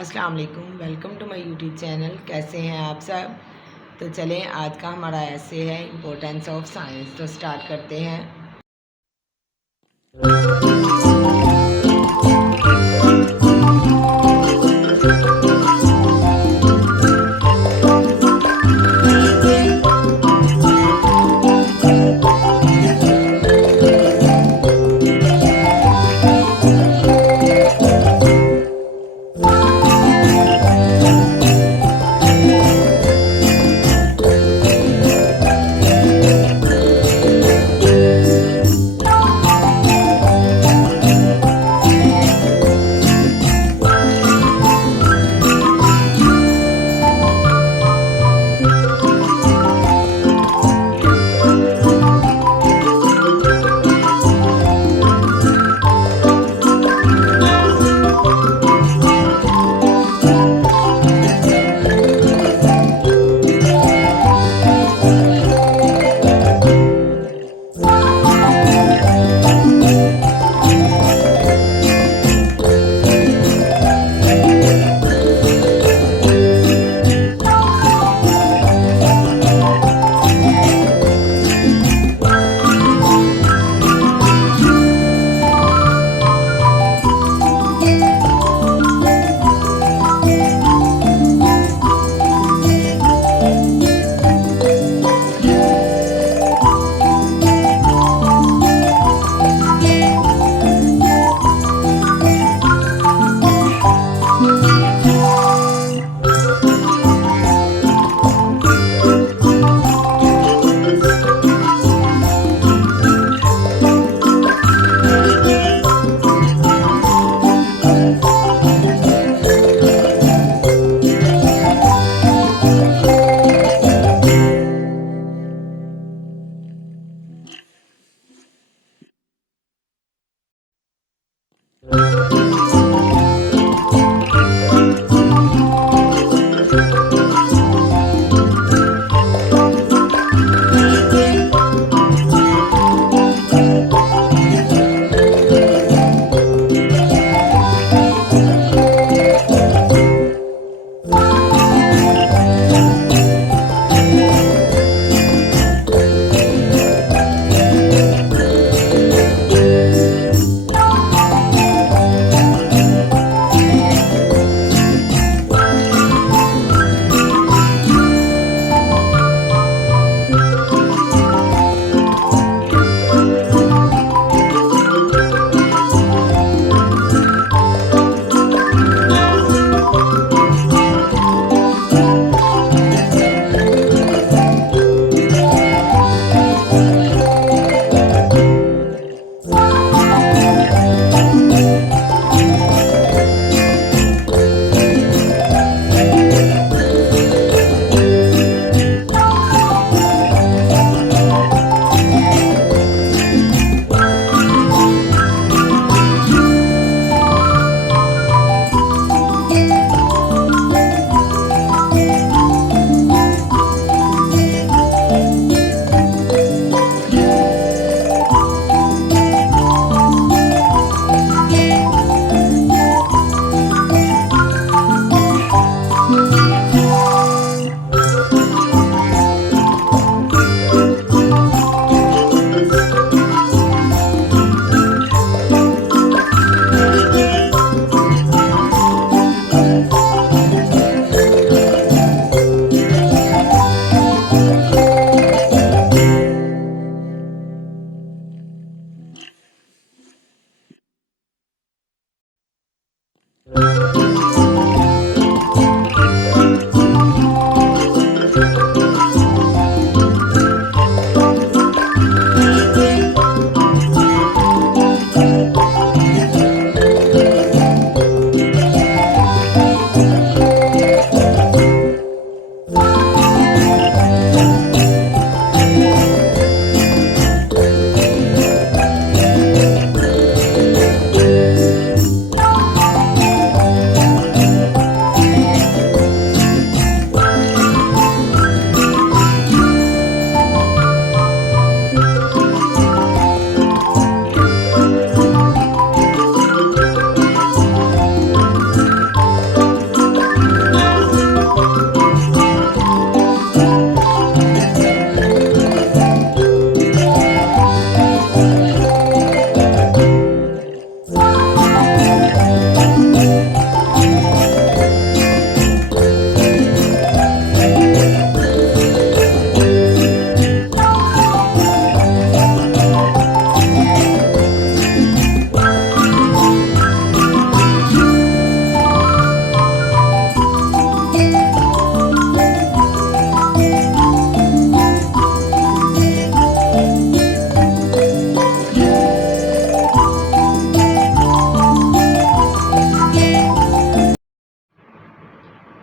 السلام علیکم، welcome to my YouTube channel. کیسے ہیں آپ سب؟ تو چلیں آج کا ہمارا ایسے ہے امپورٹینس آف سائنس، تو سٹارٹ کرتے ہیں۔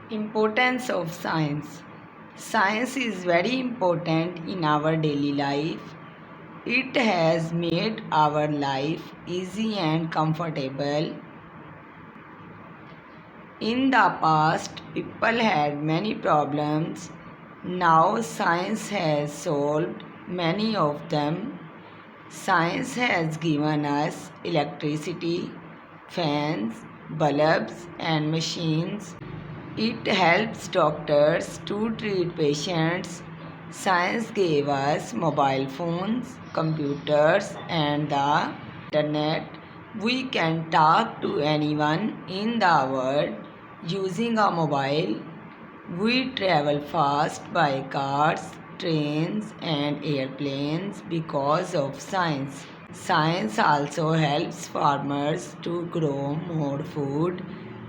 Importance of science. Science is very important in our daily life. It has made our life easy and comfortable. In the past, people had many problems. Now, science has solved many of them. Science has given us electricity, fans, bulbs, and machines. It helps doctors to treat patients. Science gave us mobile phones, computers, and the internet. We can talk to anyone in the world using a mobile. We travel fast by cars, trains, and airplanes because of science. Science also helps farmers to grow more food.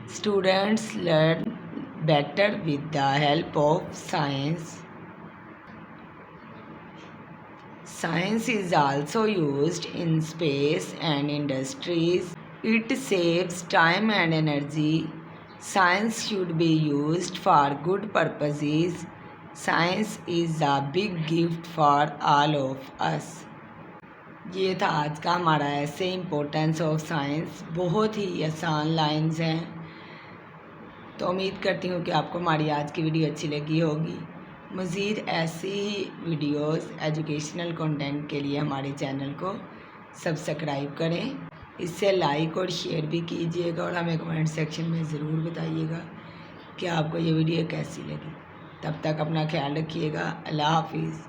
Students learn better with the help of science. Science is also used in space and industries. It saves time and energy. Science should be used for good purposes. Science is a big gift for all of us. ये था आज का हमारा ऐसे importance of science. बहुत ही आसान lines हैं। तो उम्मीद करती हूँ कि आपको हमारी आज की वीडियो अच्छी लगी होगी। मज़ीद ऐसी ही वीडियोस एजुकेशनल कंटेंट के लिए हमारे चैनल को सब्सक्राइब करें। इससे लाइक और शेयर भी कीजिएगा और हमें कमेंट सेक्शन में ज़रूर बताइएगा कि आपको ये वीडियो कैसी लगी। तब तक अपना ख्याल रखिएगा। अल्लाह हाफिज़।